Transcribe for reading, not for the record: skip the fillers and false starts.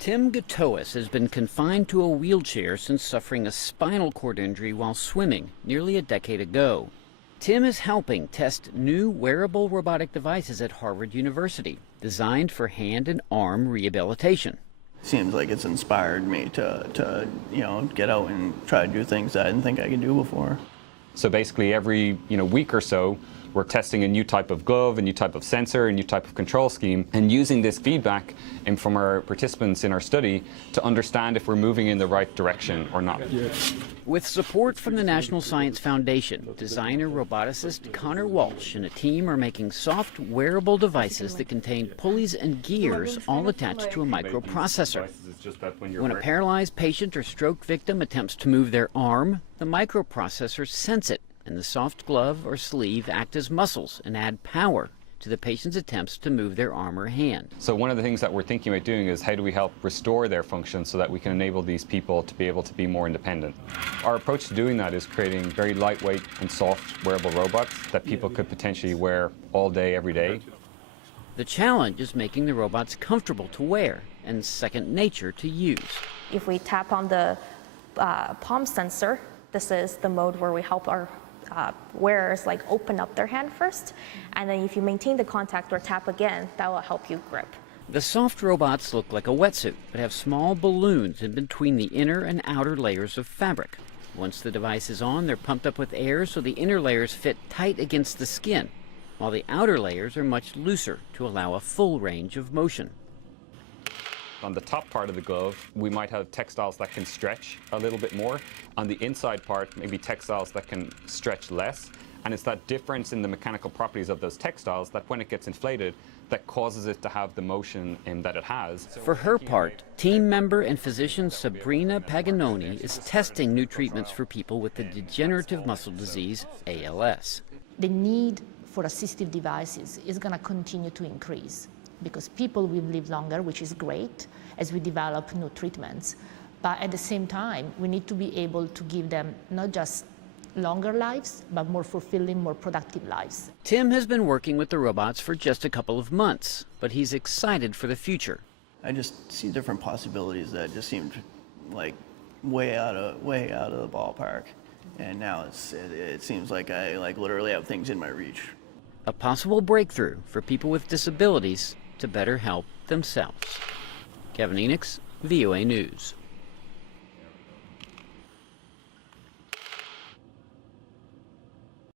Tim Gatois has been confined to a wheelchair since suffering a spinal cord injury while swimming nearly a decade ago. Tim is helping test new wearable robotic devices at Harvard University, designed for hand and arm rehabilitation. Seems like it's inspired me to get out and try to do things that I didn't think I could do before. So basically every week or so, we're testing a new type of glove, a new type of sensor, a new type of control scheme, and using this feedback from our participants in our study to understand if we're moving in the right direction or not. With support from the National Science Foundation, designer roboticist Connor Walsh and a team are making soft, wearable devices that contain pulleys and gears all attached to a microprocessor. When a paralyzed patient or stroke victim attempts to move their arm, the microprocessor senses it, and the soft glove or sleeve act as muscles and add power to the patient's attempts to move their arm or hand. So one of the things that we're thinking about doing is how do we help restore their function so that we can enable these people to be able to be more independent. Our approach to doing that is creating very lightweight and soft wearable robots that people could potentially wear all day, every day. The challenge is making the robots comfortable to wear and second nature to use. If we tap on the palm sensor, this is the mode where we help our wearers open up their hand first, and then if you maintain the contact or tap again, that will help you grip. The soft robots look like a wetsuit, but have small balloons in between the inner and outer layers of fabric. Once the device is on, they're pumped up with air so the inner layers fit tight against the skin, while the outer layers are much looser to allow a full range of motion. On the top part of the glove, we might have textiles that can stretch a little bit more. On the inside part, maybe textiles that can stretch less. And it's that difference in the mechanical properties of those textiles that when it gets inflated, that causes it to have the motion that it has. For her part, team member and physician Sabrina Paganoni is testing new treatments for people with the degenerative muscle disease, ALS. The need for assistive devices is going to continue to increase, because people will live longer, which is great, as we develop new treatments. But at the same time, we need to be able to give them not just longer lives, but more fulfilling, more productive lives. Tim has been working with the robots for just a couple of months, but he's excited for the future. I just see different possibilities that just seemed like way out of the ballpark. And now it seems like I literally have things in my reach. A possible breakthrough for people with disabilities to better help themselves. Kevin Enix, VOA News.